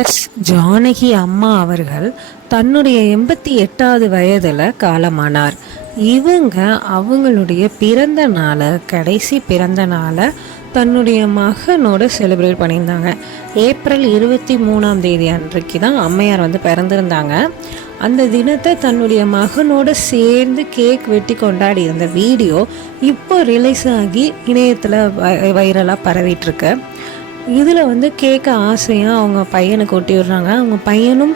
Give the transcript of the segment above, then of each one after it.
S Janaki அம்மா அவர்கள் தன்னுடைய 88வது வயதில் காலமானார். இவங்க அவங்களுடைய பிறந்த நாளை, கடைசி பிறந்த நாளை தன்னுடைய மகனோட செலிப்ரேட் பண்ணியிருந்தாங்க. ஏப்ரல் 23ஆம் தேதி அன்றைக்கு தான் அம்மையார் பிறந்திருந்தாங்க. அந்த தினத்தை தன்னுடைய மகனோட சேர்ந்து கேக் வெட்டி கொண்டாடி இருந்த வீடியோ இப்போ ரிலீஸ் ஆகி இணையத்தில் வைரலாக பரவிட்டுருக்கு. இதில் கேட்க ஆசையாக அவங்க பையனுக்கு ஊட்டி விடுறாங்க. அவங்க பையனும்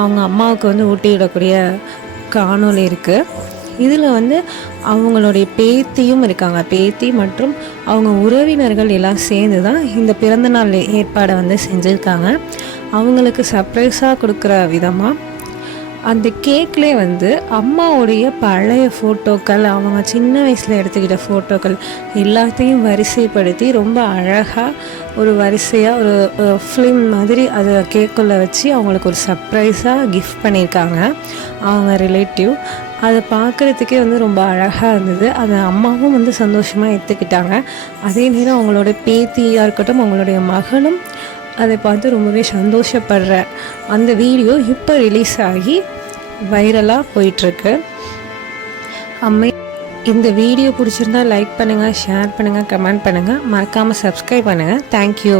அவங்க அம்மாவுக்கு ஊட்டி விடக்கூடிய காணொளி இருக்குது. இதில் அவங்களுடைய பேத்தியும் இருக்காங்க. பேத்தி மற்றும் அவங்க உறவினர்கள் எல்லாம் சேர்ந்து தான் இந்த பிறந்தநாள் ஏற்பாடை செஞ்சுருக்காங்க. அவங்களுக்கு சர்ப்ரைஸாக கொடுக்குற விதமாக அந்த கேக்லே அம்மாவுடைய பழைய ஃபோட்டோக்கள், அவங்க சின்ன வயசில் எடுத்துக்கிட்ட ஃபோட்டோக்கள் எல்லாத்தையும் வரிசைப்படுத்தி ரொம்ப அழகாக ஒரு வரிசையாக ஒரு ஃபிலிம் மாதிரி அதை கேக்குள்ளே வச்சு அவங்களுக்கு ஒரு சர்ப்ரைஸாக கிஃப்ட் பண்ணியிருக்காங்க அவங்க ரிலேட்டிவ். அதை பார்க்குறதுக்கே ரொம்ப அழகாக இருந்தது. அதை அம்மாவும் சந்தோஷமாக எடுத்துக்கிட்டாங்க. அதே நேரம் அவங்களோட பேத்தியாக இருக்கட்டும், அவங்களுடைய மகனும் அதை பார்த்து ரொம்பவே சந்தோஷப்படுற அந்த வீடியோ இப்போ ரிலீஸ் ஆகி வைரலாக போயிட்டுருக்கு. இந்த வீடியோ பிடிச்சிருந்தா லைக் பண்ணுங்கள், ஷேர் பண்ணுங்கள், கமெண்ட் பண்ணுங்கள், மறக்காமல் சப்ஸ்கிரைப் பண்ணுங்கள். தேங்க்யூ.